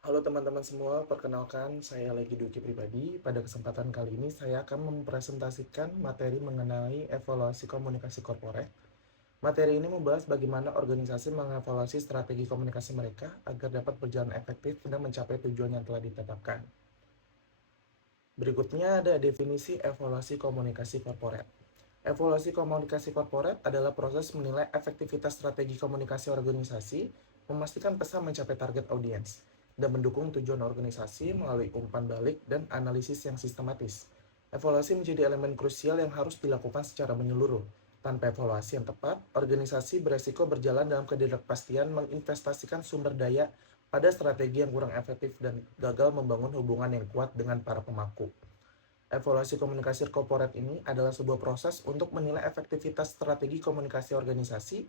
Halo teman-teman semua, perkenalkan saya Legi Duki Pribadi. Pada kesempatan kali ini saya akan mempresentasikan materi mengenai evaluasi komunikasi korporat. Materi ini membahas bagaimana organisasi mengevaluasi strategi komunikasi mereka agar dapat berjalan efektif dan mencapai tujuan yang telah ditetapkan. Berikutnya ada definisi evaluasi komunikasi korporat. Evaluasi komunikasi korporat adalah proses menilai efektivitas strategi komunikasi organisasi, memastikan pesan mencapai target audiens, dan mendukung tujuan organisasi melalui umpan balik dan analisis yang sistematis. Evaluasi menjadi elemen krusial yang harus dilakukan secara menyeluruh. Tanpa evaluasi yang tepat, organisasi beresiko berjalan dalam ketidakpastian menginvestasikan sumber daya pada strategi yang kurang efektif dan gagal membangun hubungan yang kuat dengan para pemangku. Evaluasi komunikasi korporat ini adalah sebuah proses untuk menilai efektivitas strategi komunikasi organisasi.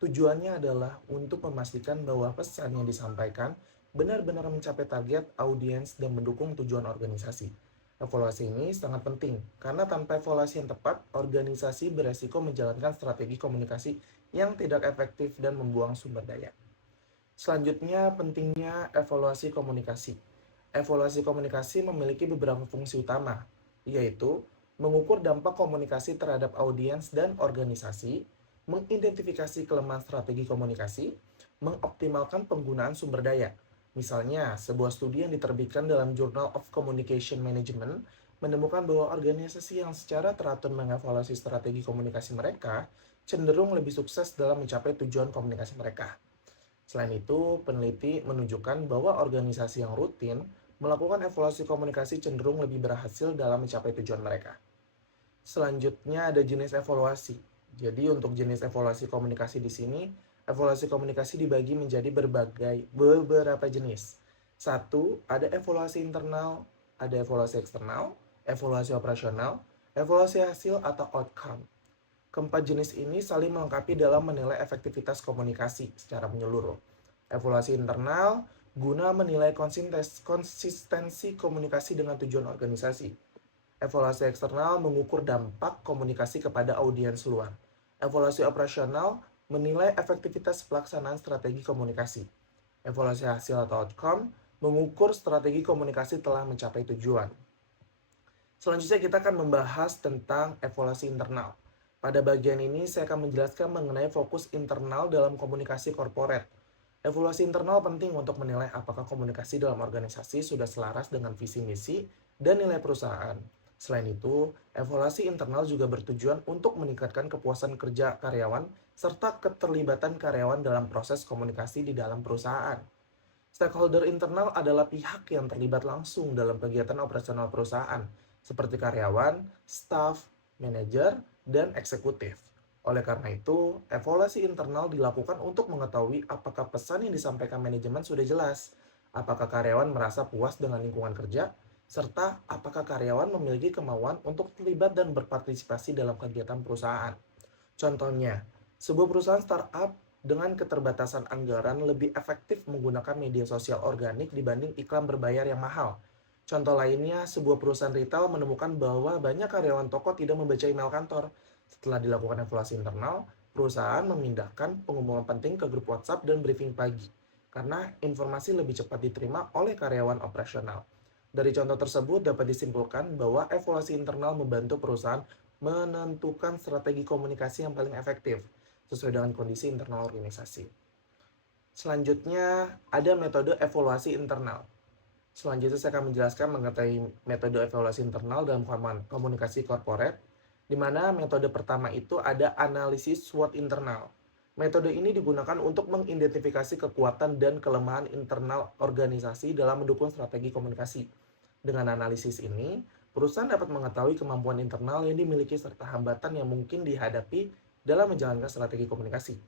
Tujuannya adalah untuk memastikan bahwa pesan yang disampaikan benar-benar mencapai target audiens dan mendukung tujuan organisasi. Evaluasi ini sangat penting karena tanpa evaluasi yang tepat, organisasi beresiko menjalankan strategi komunikasi yang tidak efektif dan membuang sumber daya. Selanjutnya, pentingnya evaluasi komunikasi. Evaluasi komunikasi memiliki beberapa fungsi utama, yaitu mengukur dampak komunikasi terhadap audiens dan organisasi, mengidentifikasi kelemahan strategi komunikasi, mengoptimalkan penggunaan sumber daya. Misalnya, sebuah studi yang diterbitkan dalam Journal of Communication Management menemukan bahwa organisasi yang secara teratur mengevaluasi strategi komunikasi mereka cenderung lebih sukses dalam mencapai tujuan komunikasi mereka. Selain itu, peneliti menunjukkan bahwa organisasi yang rutin melakukan evaluasi komunikasi cenderung lebih berhasil dalam mencapai tujuan mereka. Selanjutnya ada jenis evaluasi. Jadi untuk jenis evaluasi komunikasi di sini, evaluasi komunikasi dibagi menjadi beberapa jenis. Satu, ada evaluasi internal, ada evaluasi eksternal, evaluasi operasional, evaluasi hasil atau outcome. Keempat jenis ini saling melengkapi dalam menilai efektivitas komunikasi secara menyeluruh. Evaluasi internal guna menilai konsistensi komunikasi dengan tujuan organisasi. Evaluasi eksternal mengukur dampak komunikasi kepada audiens luar. Evaluasi operasional menilai efektivitas pelaksanaan strategi komunikasi. Evaluasi hasil atau outcome mengukur strategi komunikasi telah mencapai tujuan. Selanjutnya kita akan membahas tentang evaluasi internal. Pada bagian ini saya akan menjelaskan mengenai fokus internal dalam komunikasi korporat. Evaluasi internal penting untuk menilai apakah komunikasi dalam organisasi sudah selaras dengan visi misi dan nilai perusahaan. Selain itu, evaluasi internal juga bertujuan untuk meningkatkan kepuasan kerja karyawan serta keterlibatan karyawan dalam proses komunikasi di dalam perusahaan. Stakeholder internal adalah pihak yang terlibat langsung dalam kegiatan operasional perusahaan, seperti karyawan, staf, manajer, dan eksekutif. Oleh karena itu, evaluasi internal dilakukan untuk mengetahui apakah pesan yang disampaikan manajemen sudah jelas, apakah karyawan merasa puas dengan lingkungan kerja, serta apakah karyawan memiliki kemauan untuk terlibat dan berpartisipasi dalam kegiatan perusahaan. Contohnya, sebuah perusahaan startup dengan keterbatasan anggaran lebih efektif menggunakan media sosial organik dibanding iklan berbayar yang mahal. Contoh lainnya, sebuah perusahaan retail menemukan bahwa banyak karyawan toko tidak membaca email kantor. Setelah dilakukan evaluasi internal, perusahaan memindahkan pengumuman penting ke grup WhatsApp dan briefing pagi, karena informasi lebih cepat diterima oleh karyawan operasional. Dari contoh tersebut dapat disimpulkan bahwa evaluasi internal membantu perusahaan menentukan strategi komunikasi yang paling efektif sesuai dengan kondisi internal organisasi. Selanjutnya, ada metode evaluasi internal. Selanjutnya saya akan menjelaskan mengenai metode evaluasi internal dalam komunikasi korporat, di mana metode pertama itu ada analisis SWOT internal. Metode ini digunakan untuk mengidentifikasi kekuatan dan kelemahan internal organisasi dalam mendukung strategi komunikasi. Dengan analisis ini, perusahaan dapat mengetahui kemampuan internal yang dimiliki serta hambatan yang mungkin dihadapi dalam menjalankan strategi komunikasi.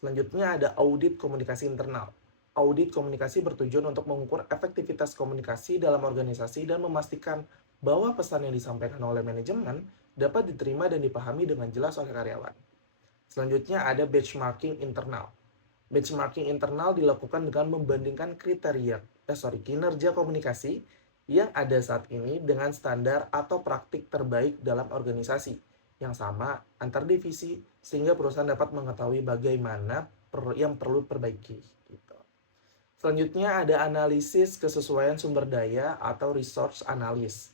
Selanjutnya ada audit komunikasi internal. Audit komunikasi bertujuan untuk mengukur efektivitas komunikasi dalam organisasi dan memastikan bahwa pesan yang disampaikan oleh manajemen dapat diterima dan dipahami dengan jelas oleh karyawan. Selanjutnya ada benchmarking internal. Benchmarking internal dilakukan dengan membandingkan kinerja komunikasi yang ada saat ini dengan standar atau praktik terbaik dalam organisasi yang sama antar divisi sehingga perusahaan dapat mengetahui bagaimana yang perlu diperbaiki gitu. Selanjutnya ada analisis kesesuaian sumber daya atau resource analysis.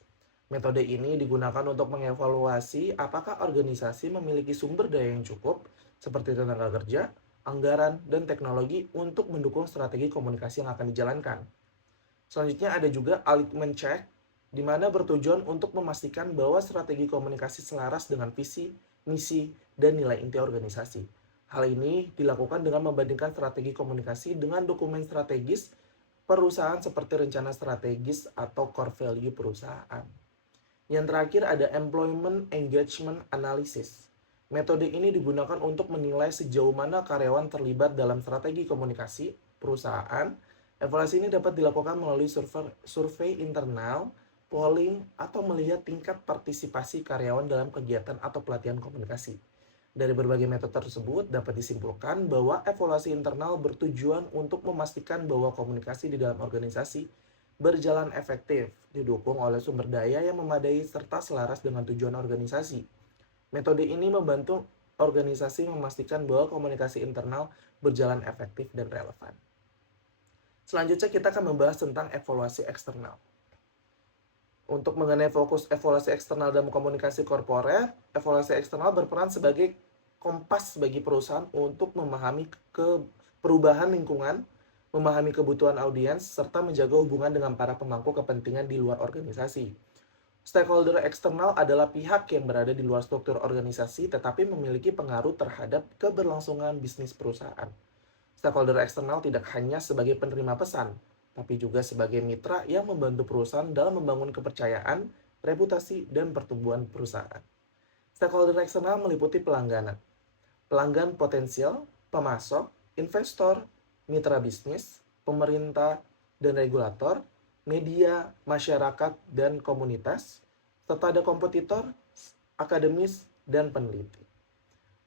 Metode ini digunakan untuk mengevaluasi apakah organisasi memiliki sumber daya yang cukup, seperti tenaga kerja, anggaran, dan teknologi untuk mendukung strategi komunikasi yang akan dijalankan. Selanjutnya ada juga alignment check, di mana bertujuan untuk memastikan bahwa strategi komunikasi selaras dengan visi, misi, dan nilai inti organisasi. Hal ini dilakukan dengan membandingkan strategi komunikasi dengan dokumen strategis perusahaan seperti rencana strategis atau core value perusahaan. Yang terakhir ada employment engagement analysis. Metode ini digunakan untuk menilai sejauh mana karyawan terlibat dalam strategi komunikasi perusahaan. Evaluasi ini dapat dilakukan melalui survei internal, polling, atau melihat tingkat partisipasi karyawan dalam kegiatan atau pelatihan komunikasi. Dari berbagai metode tersebut dapat disimpulkan bahwa evaluasi internal bertujuan untuk memastikan bahwa komunikasi di dalam organisasi berjalan efektif, didukung oleh sumber daya yang memadai serta selaras dengan tujuan organisasi. Metode ini membantu organisasi memastikan bahwa komunikasi internal berjalan efektif dan relevan. Selanjutnya kita akan membahas tentang evaluasi eksternal. Untuk mengenai fokus evaluasi eksternal dalam komunikasi korporat, evaluasi eksternal berperan sebagai kompas bagi perusahaan untuk memahami perubahan lingkungan, memahami kebutuhan audiens, serta menjaga hubungan dengan para pemangku kepentingan di luar organisasi. Stakeholder eksternal adalah pihak yang berada di luar struktur organisasi tetapi memiliki pengaruh terhadap keberlangsungan bisnis perusahaan. Stakeholder eksternal tidak hanya sebagai penerima pesan, tapi juga sebagai mitra yang membantu perusahaan dalam membangun kepercayaan, reputasi, dan pertumbuhan perusahaan. Stakeholder eksternal meliputi pelanggan potensial, pemasok, investor, mitra bisnis, pemerintah dan regulator, media, masyarakat, dan komunitas, serta ada kompetitor, akademis, dan peneliti.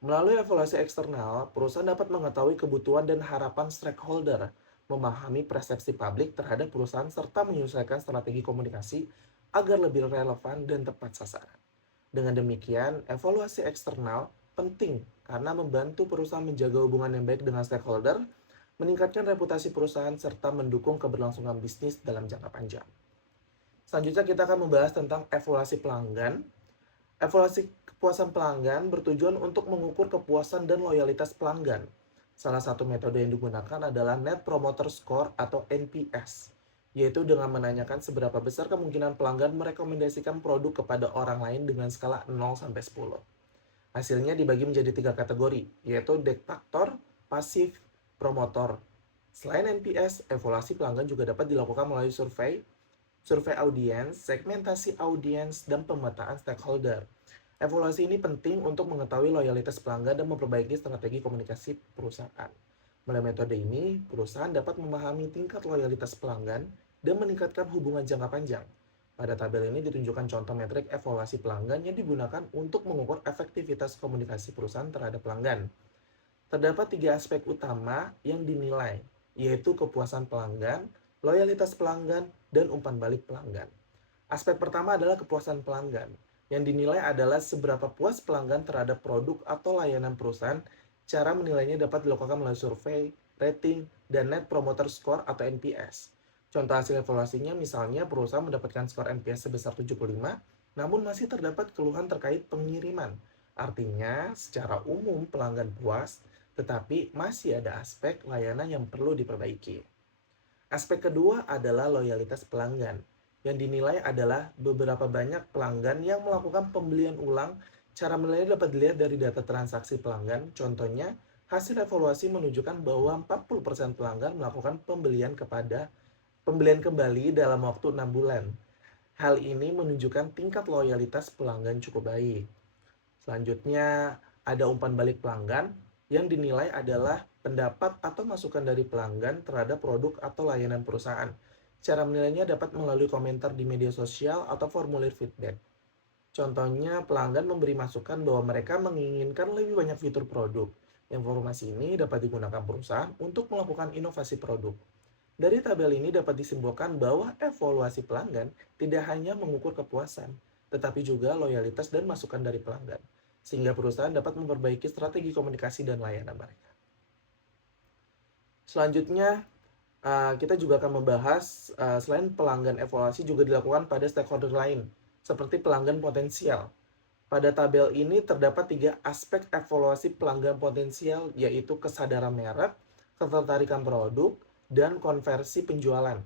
Melalui evaluasi eksternal, perusahaan dapat mengetahui kebutuhan dan harapan stakeholder, memahami persepsi publik terhadap perusahaan, serta menyesuaikan strategi komunikasi agar lebih relevan dan tepat sasaran. Dengan demikian, evaluasi eksternal penting karena membantu perusahaan menjaga hubungan yang baik dengan stakeholder, meningkatkan reputasi perusahaan, serta mendukung keberlangsungan bisnis dalam jangka panjang. Selanjutnya kita akan membahas tentang evaluasi pelanggan. Evaluasi kepuasan pelanggan bertujuan untuk mengukur kepuasan dan loyalitas pelanggan. Salah satu metode yang digunakan adalah Net Promoter Score atau NPS, yaitu dengan menanyakan seberapa besar kemungkinan pelanggan merekomendasikan produk kepada orang lain dengan skala 0-10. Hasilnya dibagi menjadi 3 kategori, yaitu detektor, pasif, promotor. Selain NPS, evaluasi pelanggan juga dapat dilakukan melalui survei audiens, segmentasi audiens, dan pemetaan stakeholder. Evaluasi ini penting untuk mengetahui loyalitas pelanggan dan memperbaiki strategi komunikasi perusahaan. Melalui metode ini, perusahaan dapat memahami tingkat loyalitas pelanggan dan meningkatkan hubungan jangka panjang. Pada tabel ini ditunjukkan contoh metrik evaluasi pelanggan yang digunakan untuk mengukur efektivitas komunikasi perusahaan terhadap pelanggan. Terdapat 3 aspek utama yang dinilai, yaitu kepuasan pelanggan, loyalitas pelanggan, dan umpan balik pelanggan. Aspek pertama adalah kepuasan pelanggan. Yang dinilai adalah seberapa puas pelanggan terhadap produk atau layanan perusahaan. Cara menilainya dapat dilakukan melalui survei, rating, dan Net Promoter Score atau NPS. Contoh hasil evaluasinya misalnya perusahaan mendapatkan skor NPS sebesar 75, namun masih terdapat keluhan terkait pengiriman. Artinya, secara umum pelanggan puas, tetapi masih ada aspek layanan yang perlu diperbaiki. Aspek kedua adalah loyalitas pelanggan. Yang dinilai adalah beberapa banyak pelanggan yang melakukan pembelian ulang. Cara menilainya dapat dilihat dari data transaksi pelanggan. Contohnya, hasil evaluasi menunjukkan bahwa 40% pelanggan melakukan pembelian kembali dalam waktu 6 bulan. Hal ini menunjukkan tingkat loyalitas pelanggan cukup baik. Selanjutnya, ada umpan balik pelanggan yang dinilai adalah pendapat atau masukan dari pelanggan terhadap produk atau layanan perusahaan. Cara menilainya dapat melalui komentar di media sosial atau formulir feedback. Contohnya, pelanggan memberi masukan bahwa mereka menginginkan lebih banyak fitur produk. Informasi ini dapat digunakan perusahaan untuk melakukan inovasi produk. Dari tabel ini dapat disimpulkan bahwa evaluasi pelanggan tidak hanya mengukur kepuasan, tetapi juga loyalitas dan masukan dari pelanggan, sehingga perusahaan dapat memperbaiki strategi komunikasi dan layanan mereka. Selanjutnya, Kita juga akan membahas selain pelanggan evaluasi juga dilakukan pada stakeholder lain, seperti pelanggan potensial. Pada tabel ini terdapat 3 aspek evaluasi pelanggan potensial, yaitu kesadaran merek, ketertarikan produk, dan konversi penjualan.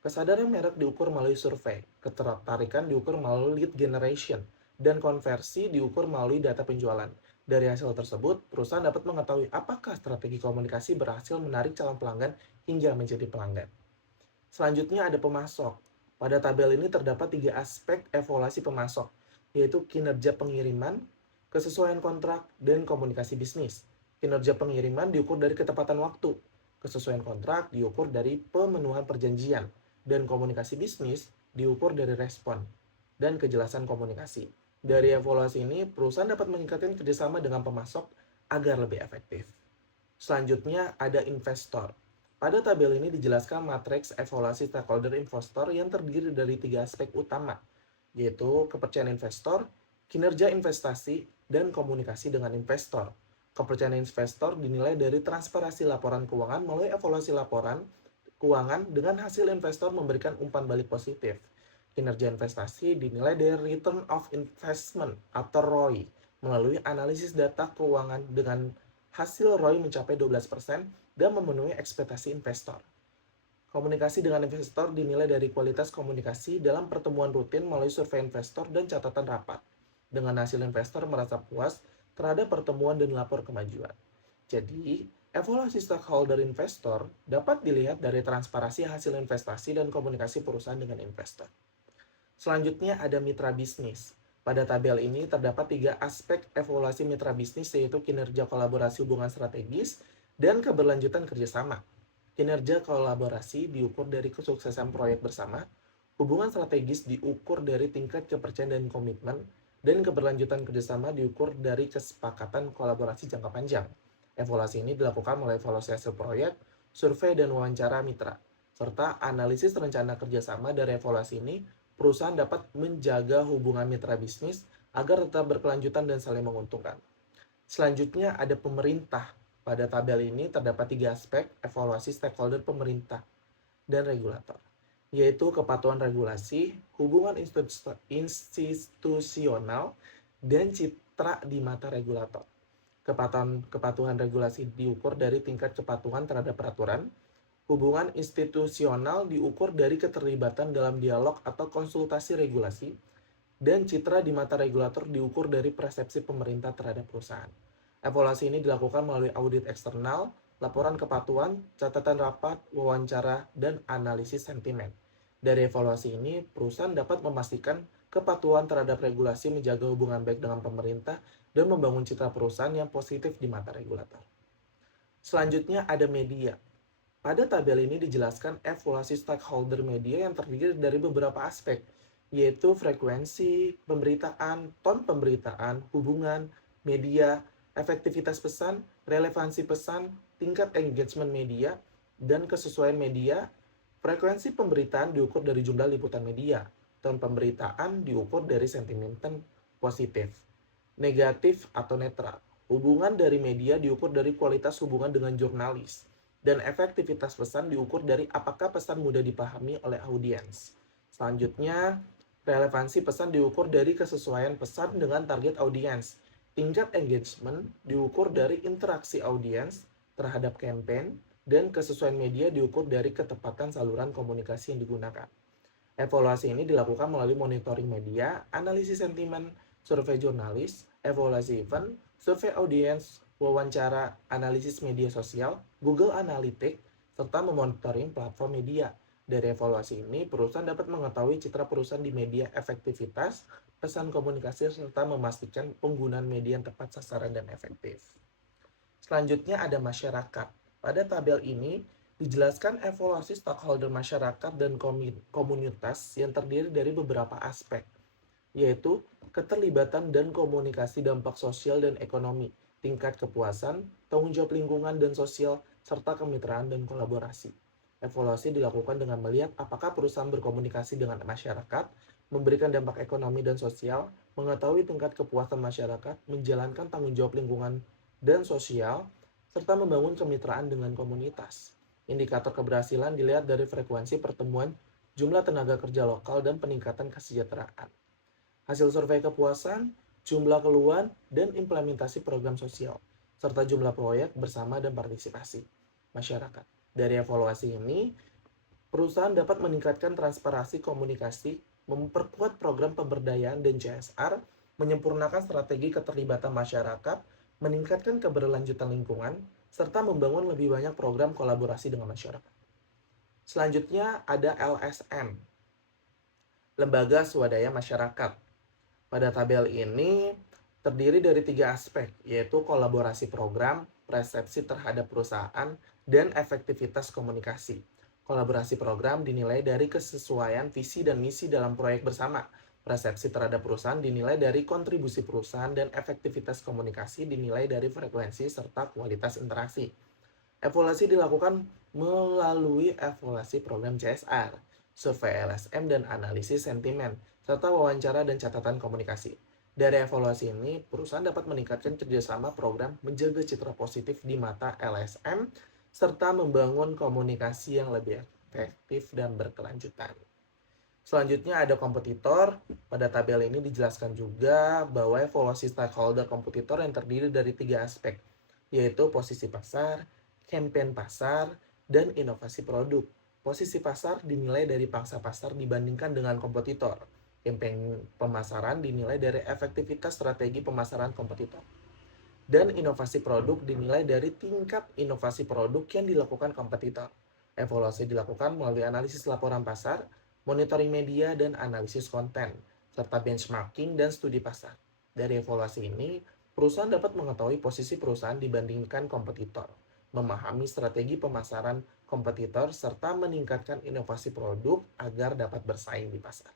Kesadaran merek diukur melalui survei, ketertarikan diukur melalui lead generation, dan konversi diukur melalui data penjualan. Dari hasil tersebut, perusahaan dapat mengetahui apakah strategi komunikasi berhasil menarik calon pelanggan hingga menjadi pelanggan. Selanjutnya ada pemasok. Pada tabel ini terdapat 3 aspek evaluasi pemasok, yaitu kinerja pengiriman, kesesuaian kontrak, dan komunikasi bisnis. Kinerja pengiriman diukur dari ketepatan waktu, kesesuaian kontrak diukur dari pemenuhan perjanjian, dan komunikasi bisnis diukur dari respon dan kejelasan komunikasi. Dari evaluasi ini, perusahaan dapat meningkatkan kerjasama dengan pemasok agar lebih efektif. Selanjutnya ada investor. Pada tabel ini dijelaskan matriks evaluasi stakeholder investor yang terdiri dari 3 aspek utama, yaitu kepercayaan investor, kinerja investasi, dan komunikasi dengan investor. Kepercayaan investor dinilai dari transparansi laporan keuangan melalui evaluasi laporan keuangan dengan hasil investor memberikan umpan balik positif. Kinerja investasi dinilai dari return of investment atau ROI melalui analisis data keuangan dengan hasil ROI mencapai 12% dan memenuhi ekspektasi investor. Komunikasi dengan investor dinilai dari kualitas komunikasi dalam pertemuan rutin melalui survei investor dan catatan rapat. Dengan hasil investor merasa puas terhadap pertemuan dan lapor kemajuan. Jadi, evaluasi stakeholder investor dapat dilihat dari transparansi hasil investasi dan komunikasi perusahaan dengan investor. Selanjutnya ada mitra bisnis. Pada tabel ini terdapat 3 aspek evaluasi mitra bisnis, yaitu kinerja kolaborasi hubungan strategis dan keberlanjutan kerjasama. Kinerja kolaborasi diukur dari kesuksesan proyek bersama, hubungan strategis diukur dari tingkat kepercayaan dan komitmen, dan keberlanjutan kerjasama diukur dari kesepakatan kolaborasi jangka panjang. Evaluasi ini dilakukan melalui evaluasi hasil proyek, survei dan wawancara mitra, serta analisis rencana kerjasama. Dari evaluasi ini, perusahaan dapat menjaga hubungan mitra bisnis agar tetap berkelanjutan dan saling menguntungkan. Selanjutnya ada pemerintah. Pada tabel ini terdapat 3 aspek evaluasi stakeholder pemerintah dan regulator, yaitu kepatuhan regulasi, hubungan institusional, dan citra di mata regulator. Kepatuhan regulasi diukur dari tingkat kepatuhan terhadap peraturan. Hubungan institusional diukur dari keterlibatan dalam dialog atau konsultasi regulasi, dan citra di mata regulator diukur dari persepsi pemerintah terhadap perusahaan. Evaluasi ini dilakukan melalui audit eksternal, laporan kepatuhan, catatan rapat, wawancara, dan analisis sentimen. Dari evaluasi ini, perusahaan dapat memastikan kepatuhan terhadap regulasi, menjaga hubungan baik dengan pemerintah, dan membangun citra perusahaan yang positif di mata regulator. Selanjutnya ada media. Pada tabel ini dijelaskan evaluasi stakeholder media yang terdiri dari beberapa aspek, yaitu frekuensi pemberitaan, ton pemberitaan, hubungan, media, efektivitas pesan, relevansi pesan, tingkat engagement media, dan kesesuaian media. Frekuensi pemberitaan diukur dari jumlah liputan media, ton pemberitaan diukur dari sentimen positif, negatif atau netral. Hubungan dari media diukur dari kualitas hubungan dengan jurnalis, dan efektivitas pesan diukur dari apakah pesan mudah dipahami oleh audiens. Selanjutnya, relevansi pesan diukur dari kesesuaian pesan dengan target audiens. Tingkat engagement diukur dari interaksi audiens terhadap campaign, dan kesesuaian media diukur dari ketepatan saluran komunikasi yang digunakan. Evaluasi ini dilakukan melalui monitoring media, analisis sentimen, survei jurnalis, evaluasi event, survei audiens, wawancara, analisis media sosial, Google Analytics, serta memonitoring platform media. Dari evaluasi ini, perusahaan dapat mengetahui citra perusahaan di media, efektivitas, pesan komunikasi, serta memastikan penggunaan media yang tepat sasaran dan efektif. Selanjutnya ada masyarakat. Pada tabel ini dijelaskan evaluasi stakeholder masyarakat dan komunitas yang terdiri dari beberapa aspek, yaitu keterlibatan dan komunikasi dampak sosial dan ekonomi, tingkat kepuasan, tanggung jawab lingkungan dan sosial, serta kemitraan dan kolaborasi. Evaluasi dilakukan dengan melihat apakah perusahaan berkomunikasi dengan masyarakat, memberikan dampak ekonomi dan sosial, mengetahui tingkat kepuasan masyarakat, menjalankan tanggung jawab lingkungan dan sosial, serta membangun kemitraan dengan komunitas. Indikator keberhasilan dilihat dari frekuensi pertemuan, jumlah tenaga kerja lokal, dan peningkatan kesejahteraan. Hasil survei kepuasan, jumlah keluhan, dan implementasi program sosial, serta jumlah proyek bersama dan partisipasi masyarakat. Dari evaluasi ini, perusahaan dapat meningkatkan transparansi komunikasi, memperkuat program pemberdayaan dan CSR, menyempurnakan strategi keterlibatan masyarakat, meningkatkan keberlanjutan lingkungan, serta membangun lebih banyak program kolaborasi dengan masyarakat. Selanjutnya ada LSM, Lembaga Swadaya Masyarakat. Pada tabel ini terdiri dari 3 aspek, yaitu kolaborasi program, persepsi terhadap perusahaan, dan efektivitas komunikasi. Kolaborasi program dinilai dari kesesuaian visi dan misi dalam proyek bersama. Persepsi terhadap perusahaan dinilai dari kontribusi perusahaan, dan efektivitas komunikasi dinilai dari frekuensi serta kualitas interaksi. Evaluasi dilakukan melalui evaluasi program CSR, survei LSM, dan analisis sentimen, serta wawancara dan catatan komunikasi. Dari evaluasi ini, perusahaan dapat meningkatkan kerjasama program, menjaga citra positif di mata LSM, serta membangun komunikasi yang lebih efektif dan berkelanjutan. Selanjutnya ada kompetitor. Pada tabel ini dijelaskan juga bahwa evaluasi stakeholder kompetitor yang terdiri dari 3 aspek, yaitu posisi pasar, campaign pasar, dan inovasi produk. Posisi pasar dinilai dari pangsa pasar dibandingkan dengan kompetitor. Campaign pemasaran dinilai dari efektivitas strategi pemasaran kompetitor. Dan inovasi produk dinilai dari tingkat inovasi produk yang dilakukan kompetitor. Evaluasi dilakukan melalui analisis laporan pasar, monitoring media, dan analisis konten, serta benchmarking dan studi pasar. Dari evaluasi ini, perusahaan dapat mengetahui posisi perusahaan dibandingkan kompetitor, memahami strategi pemasaran kompetitor, serta meningkatkan inovasi produk agar dapat bersaing di pasar.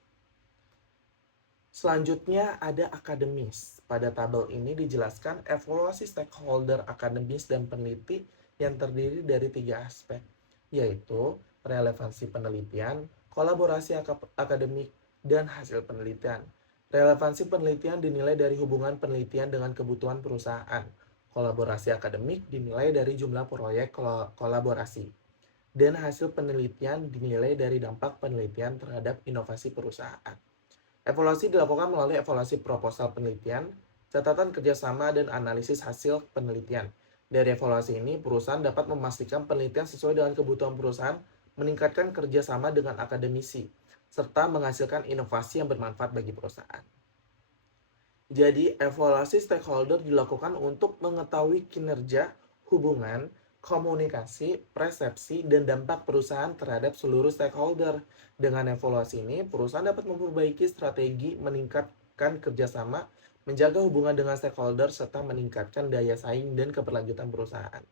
Selanjutnya ada akademis. Pada tabel ini dijelaskan evaluasi stakeholder akademis dan peneliti yang terdiri dari 3 aspek, yaitu relevansi penelitian, kolaborasi akademik, dan hasil penelitian. Relevansi penelitian dinilai dari hubungan penelitian dengan kebutuhan perusahaan. Kolaborasi akademik dinilai dari jumlah proyek kolaborasi. Dan hasil penelitian dinilai dari dampak penelitian terhadap inovasi perusahaan. Evaluasi dilakukan melalui evaluasi proposal penelitian, catatan kerjasama, dan analisis hasil penelitian. Dari evaluasi ini, perusahaan dapat memastikan penelitian sesuai dengan kebutuhan perusahaan, meningkatkan kerjasama dengan akademisi, serta menghasilkan inovasi yang bermanfaat bagi perusahaan. Jadi, evaluasi stakeholder dilakukan untuk mengetahui kinerja, hubungan, komunikasi, persepsi, dan dampak perusahaan terhadap seluruh stakeholder. Dengan evaluasi ini, perusahaan dapat memperbaiki strategi, meningkatkan kerjasama, menjaga hubungan dengan stakeholder, serta meningkatkan daya saing dan keberlanjutan perusahaan.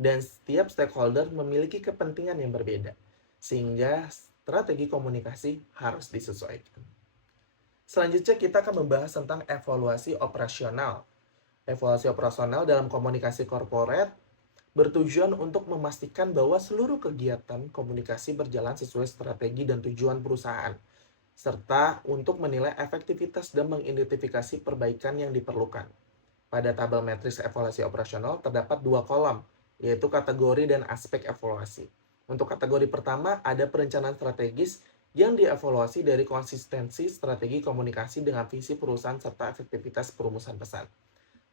Dan setiap stakeholder memiliki kepentingan yang berbeda, sehingga strategi komunikasi harus disesuaikan. Selanjutnya kita akan membahas tentang evaluasi operasional. Evaluasi operasional dalam komunikasi korporat bertujuan untuk memastikan bahwa seluruh kegiatan komunikasi berjalan sesuai strategi dan tujuan perusahaan, serta untuk menilai efektivitas dan mengidentifikasi perbaikan yang diperlukan. Pada tabel matriks evaluasi operasional terdapat 2 kolom, yaitu kategori dan aspek evaluasi. Untuk kategori pertama ada perencanaan strategis yang dievaluasi dari konsistensi strategi komunikasi dengan visi perusahaan serta efektivitas perumusan pesan.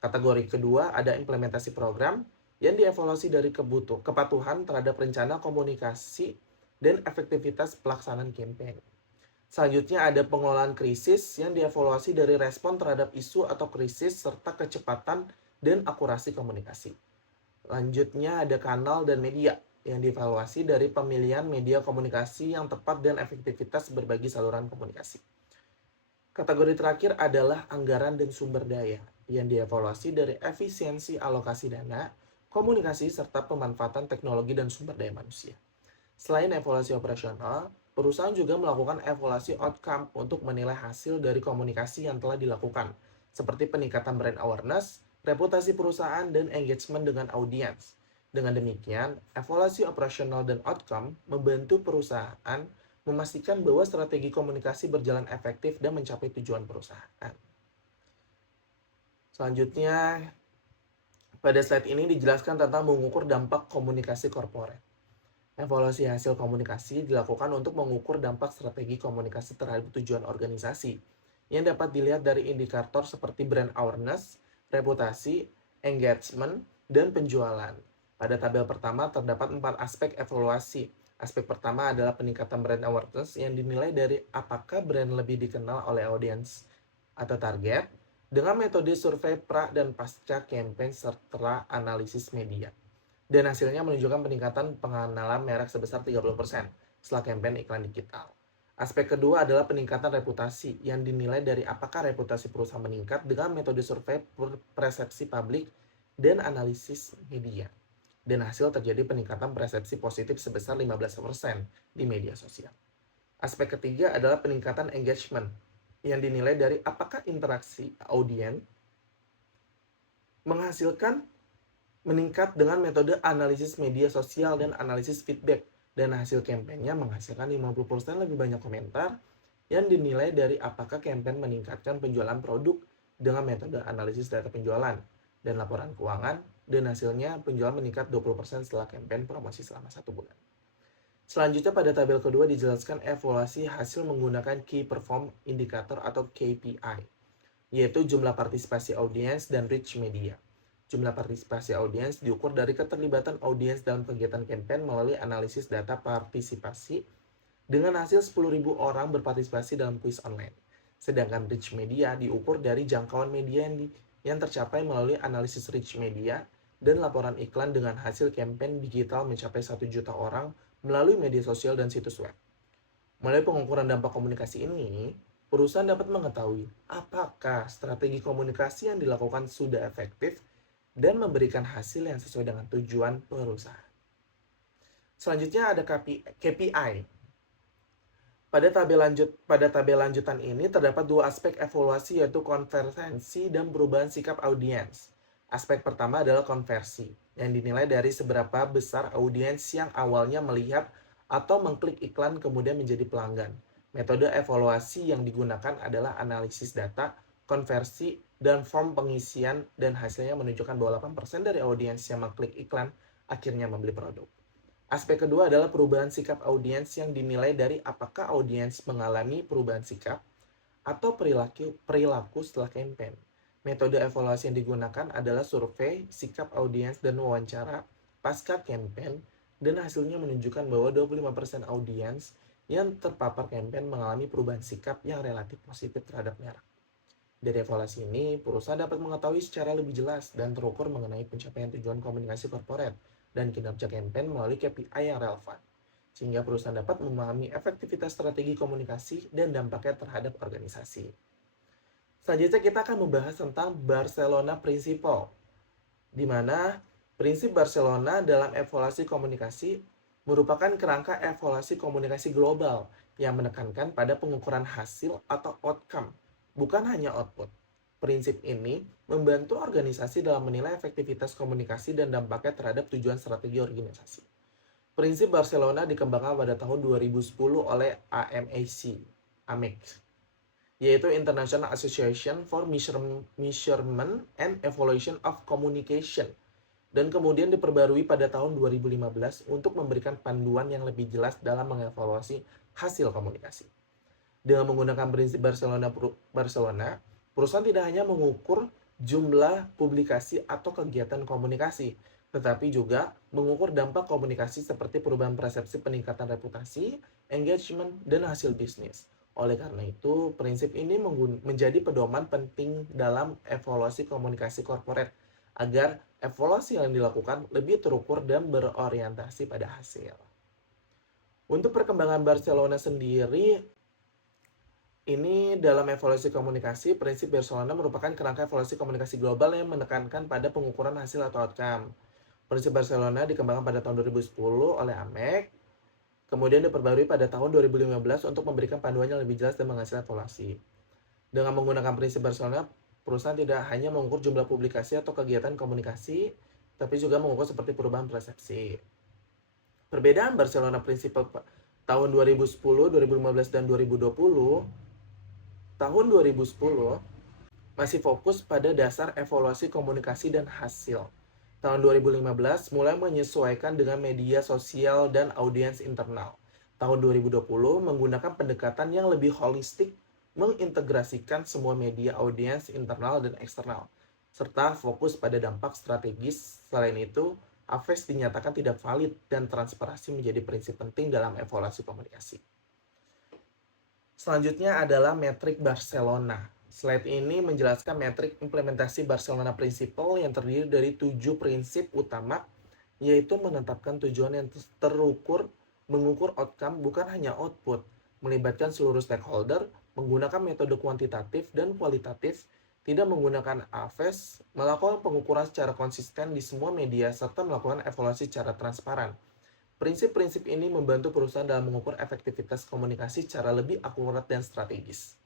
Kategori kedua ada implementasi program yang dievaluasi dari kepatuhan terhadap rencana komunikasi dan efektivitas pelaksanaan campaign. Selanjutnya ada pengelolaan krisis yang dievaluasi dari respon terhadap isu atau krisis serta kecepatan dan akurasi komunikasi. Lanjutnya ada kanal dan media yang dievaluasi dari pemilihan media komunikasi yang tepat dan efektivitas berbagi saluran komunikasi. Kategori terakhir adalah anggaran dan sumber daya yang dievaluasi dari efisiensi alokasi dana, komunikasi, serta pemanfaatan teknologi dan sumber daya manusia. Selain evaluasi operasional, perusahaan juga melakukan evaluasi outcome untuk menilai hasil dari komunikasi yang telah dilakukan, seperti peningkatan brand awareness, reputasi perusahaan, dan engagement dengan audiens. Dengan demikian, evaluasi operasional dan outcome membantu perusahaan memastikan bahwa strategi komunikasi berjalan efektif dan mencapai tujuan perusahaan. Selanjutnya, pada slide ini dijelaskan tentang mengukur dampak komunikasi korporat. Evaluasi hasil komunikasi dilakukan untuk mengukur dampak strategi komunikasi terhadap tujuan organisasi, yang dapat dilihat dari indikator seperti brand awareness, reputasi, engagement, dan penjualan. Pada tabel pertama terdapat 4 aspek evaluasi. Aspek pertama adalah peningkatan brand awareness yang dinilai dari apakah brand lebih dikenal oleh audiens atau target dengan metode survei pra dan pasca campaign serta analisis media. Dan hasilnya menunjukkan peningkatan pengenalan merek sebesar 30% setelah kampanye iklan digital. Aspek kedua adalah peningkatan reputasi yang dinilai dari apakah reputasi perusahaan meningkat dengan metode survei persepsi publik dan analisis media. Dan hasil terjadi peningkatan persepsi positif sebesar 15% di media sosial. Aspek ketiga adalah peningkatan engagement yang dinilai dari apakah interaksi audiens menghasilkan meningkat dengan metode analisis media sosial dan analisis feedback, dan hasil kampanyenya menghasilkan 50% lebih banyak komentar yang dinilai dari apakah kampanye meningkatkan penjualan produk dengan metode analisis data penjualan dan laporan keuangan, dan hasilnya penjualan meningkat 20% setelah kampanye promosi selama 1 bulan. Selanjutnya pada tabel kedua dijelaskan evaluasi hasil menggunakan Key Perform Indicator atau KPI, yaitu jumlah partisipasi audiens dan reach media. Jumlah partisipasi audiens diukur dari keterlibatan audiens dalam kegiatan kampanye melalui analisis data partisipasi dengan hasil 10.000 orang berpartisipasi dalam kuis online. Sedangkan reach media diukur dari jangkauan media yang tercapai melalui analisis reach media dan laporan iklan dengan hasil kampanye digital mencapai 1 juta orang melalui media sosial dan situs web. Melalui pengukuran dampak komunikasi ini, perusahaan dapat mengetahui apakah strategi komunikasi yang dilakukan sudah efektif dan memberikan hasil yang sesuai dengan tujuan perusahaan. Selanjutnya ada KPI. Pada tabel lanjutan ini terdapat 2 aspek evaluasi, yaitu konversi dan perubahan sikap audiens. Aspek pertama adalah konversi, yang dinilai dari seberapa besar audiens yang awalnya melihat atau mengklik iklan kemudian menjadi pelanggan. Metode evaluasi yang digunakan adalah analisis data, konversi, dan form pengisian, dan hasilnya menunjukkan bahwa 8% dari audiens yang mengklik iklan akhirnya membeli produk. Aspek kedua adalah perubahan sikap audiens yang dinilai dari apakah audiens mengalami perubahan sikap atau perilaku setelah kampanye. Metode evaluasi yang digunakan adalah survei, sikap audiens, dan wawancara pasca kampanye, dan hasilnya menunjukkan bahwa 25% audiens yang terpapar kampanye mengalami perubahan sikap yang relatif positif terhadap merek. Dari evaluasi ini, perusahaan dapat mengetahui secara lebih jelas dan terukur mengenai pencapaian tujuan komunikasi korporat dan kinerja kampanye melalui KPI yang relevan, sehingga perusahaan dapat memahami efektivitas strategi komunikasi dan dampaknya terhadap organisasi. Selanjutnya kita akan membahas tentang Barcelona Principle, di mana prinsip Barcelona dalam evaluasi komunikasi merupakan kerangka evaluasi komunikasi global yang menekankan pada pengukuran hasil atau outcome, bukan hanya output. Prinsip ini membantu organisasi dalam menilai efektivitas komunikasi dan dampaknya terhadap tujuan strategi organisasi. Prinsip Barcelona dikembangkan pada tahun 2010 oleh AMEC, yaitu International Association for Measurement and Evaluation of Communication, dan kemudian diperbarui pada tahun 2015 untuk memberikan panduan yang lebih jelas dalam mengevaluasi hasil komunikasi. Dengan menggunakan prinsip Barcelona, perusahaan tidak hanya mengukur jumlah publikasi atau kegiatan komunikasi, tetapi juga mengukur dampak komunikasi seperti perubahan persepsi, peningkatan reputasi, engagement, dan hasil bisnis. Oleh karena itu, prinsip ini menjadi pedoman penting dalam evaluasi komunikasi korporat agar evaluasi yang dilakukan lebih terukur dan berorientasi pada hasil. Untuk perkembangan Barcelona sendiri, ini dalam evaluasi komunikasi, prinsip Barcelona merupakan kerangka evaluasi komunikasi global yang menekankan pada pengukuran hasil atau outcome. Prinsip Barcelona dikembangkan pada tahun 2010 oleh AMEC, kemudian diperbarui pada tahun 2015 untuk memberikan panduan yang lebih jelas dan menghasilkan evaluasi. Dengan menggunakan prinsip Barcelona, perusahaan tidak hanya mengukur jumlah publikasi atau kegiatan komunikasi, tapi juga mengukur seperti perubahan persepsi. Perbedaan Barcelona Principle tahun 2010, 2015, dan 2020, tahun 2010 masih fokus pada dasar evaluasi komunikasi dan hasil, Tahun 2015 mulai menyesuaikan dengan media sosial dan audiens internal. Tahun 2020 menggunakan pendekatan yang lebih holistik, mengintegrasikan semua media audiens internal dan eksternal, serta fokus pada dampak strategis. Selain itu, AVES dinyatakan tidak valid dan transparansi menjadi prinsip penting dalam evaluasi komunikasi. Selanjutnya adalah metrik Barcelona. Slide ini menjelaskan metrik implementasi Barcelona Principle yang terdiri dari 7 prinsip utama, yaitu menetapkan tujuan yang terukur, mengukur outcome bukan hanya output, melibatkan seluruh stakeholder, menggunakan metode kuantitatif dan kualitatif, tidak menggunakan AVES, melakukan pengukuran secara konsisten di semua media, serta melakukan evaluasi secara transparan. Prinsip-prinsip ini membantu perusahaan dalam mengukur efektivitas komunikasi secara lebih akurat dan strategis.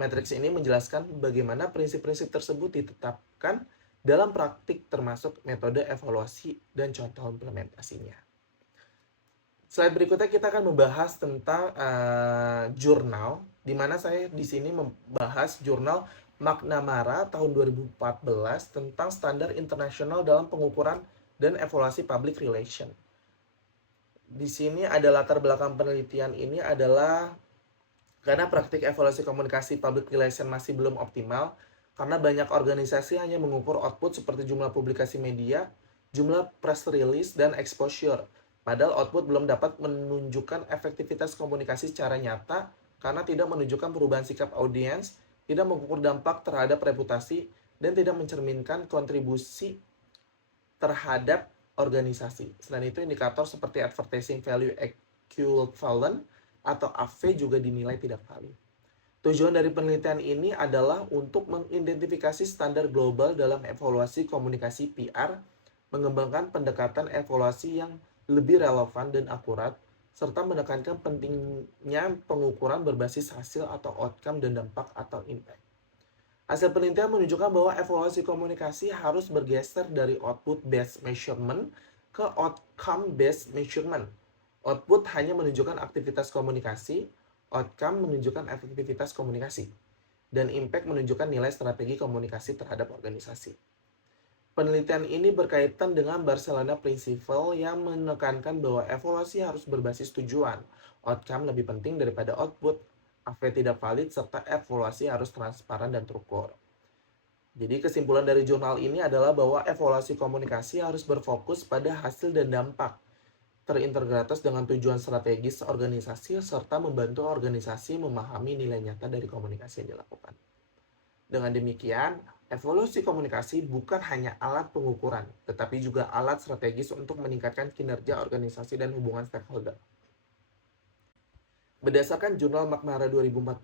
Matriks ini menjelaskan bagaimana prinsip-prinsip tersebut ditetapkan dalam praktik termasuk metode evaluasi dan contoh implementasinya. Slide berikutnya kita akan membahas tentang jurnal, di mana saya di sini membahas jurnal McNamara tahun 2014 tentang standar internasional dalam pengukuran dan evaluasi public relation. Di sini ada latar belakang penelitian ini adalah karena praktik evaluasi komunikasi public relation masih belum optimal, karena banyak organisasi hanya mengukur output seperti jumlah publikasi media, jumlah press release, dan exposure. Padahal output belum dapat menunjukkan efektivitas komunikasi secara nyata karena tidak menunjukkan perubahan sikap audiens, tidak mengukur dampak terhadap reputasi, dan tidak mencerminkan kontribusi terhadap organisasi. Selain itu, indikator seperti Advertising Value Equivalent atau AV juga dinilai tidak valid. Tujuan dari penelitian ini adalah untuk mengidentifikasi standar global dalam evaluasi komunikasi PR, mengembangkan pendekatan evaluasi yang lebih relevan dan akurat, serta menekankan pentingnya pengukuran berbasis hasil atau outcome dan dampak atau impact. Hasil penelitian menunjukkan bahwa evaluasi komunikasi harus bergeser dari output-based measurement ke outcome-based measurement. Output hanya menunjukkan aktivitas komunikasi, outcome menunjukkan efektivitas komunikasi, dan impact menunjukkan nilai strategi komunikasi terhadap organisasi. Penelitian ini berkaitan dengan Barcelona Principle yang menekankan bahwa evaluasi harus berbasis tujuan, outcome lebih penting daripada output, AV tidak valid, serta evaluasi harus transparan dan terukur. Jadi kesimpulan dari jurnal ini adalah bahwa evaluasi komunikasi harus berfokus pada hasil dan dampak, terintegratis dengan tujuan strategis organisasi, serta membantu organisasi memahami nilai nyata dari komunikasi yang dilakukan. Dengan demikian, evaluasi komunikasi bukan hanya alat pengukuran, tetapi juga alat strategis untuk meningkatkan kinerja organisasi dan hubungan stakeholder. Berdasarkan jurnal McNamara 2014,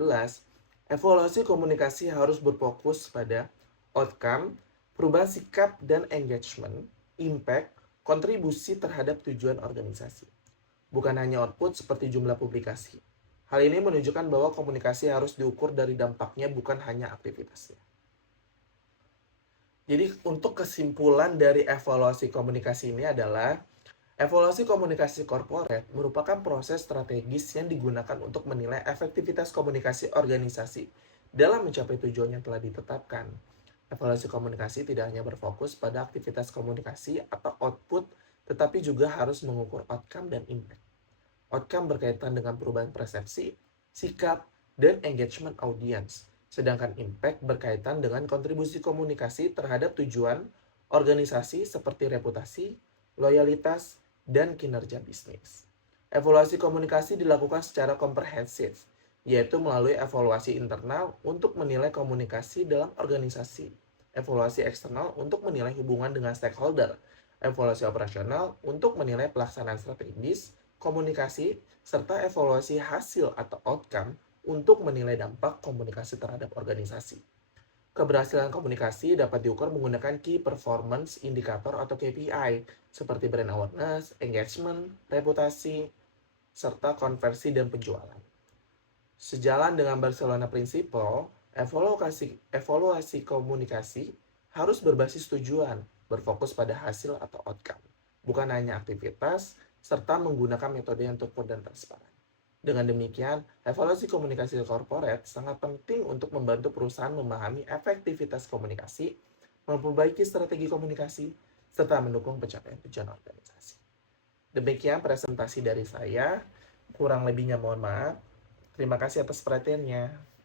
evaluasi komunikasi harus berfokus pada outcome, perubahan sikap dan engagement, impact, kontribusi terhadap tujuan organisasi. Bukan hanya output seperti jumlah publikasi. Hal ini menunjukkan bahwa komunikasi harus diukur dari dampaknya, bukan hanya aktivitasnya. Jadi untuk kesimpulan dari evaluasi komunikasi ini adalah evaluasi komunikasi korporat merupakan proses strategis yang digunakan untuk menilai efektivitas komunikasi organisasi dalam mencapai tujuan yang telah ditetapkan. Evaluasi komunikasi tidak hanya berfokus pada aktivitas komunikasi atau output, tetapi juga harus mengukur outcome dan impact. Outcome berkaitan dengan perubahan persepsi, sikap, dan engagement audience. Sedangkan impact berkaitan dengan kontribusi komunikasi terhadap tujuan organisasi seperti reputasi, loyalitas, dan kinerja bisnis. Evaluasi komunikasi dilakukan secara komprehensif, yaitu melalui evaluasi internal untuk menilai komunikasi dalam organisasi, evaluasi eksternal untuk menilai hubungan dengan stakeholder, evaluasi operasional untuk menilai pelaksanaan strategis, komunikasi, serta evaluasi hasil atau outcome untuk menilai dampak komunikasi terhadap organisasi. Keberhasilan komunikasi dapat diukur menggunakan Key Performance Indicator atau KPI, seperti brand awareness, engagement, reputasi, serta konversi dan penjualan. Sejalan dengan Barcelona Principle, evaluasi komunikasi harus berbasis tujuan, berfokus pada hasil atau outcome, bukan hanya aktivitas, serta menggunakan metode yang terukur dan transparan. Dengan demikian, evaluasi komunikasi korporat sangat penting untuk membantu perusahaan memahami efektivitas komunikasi, memperbaiki strategi komunikasi, serta mendukung pencapaian tujuan organisasi. Demikian presentasi dari saya, kurang lebihnya mohon maaf. Terima kasih atas perhatiannya.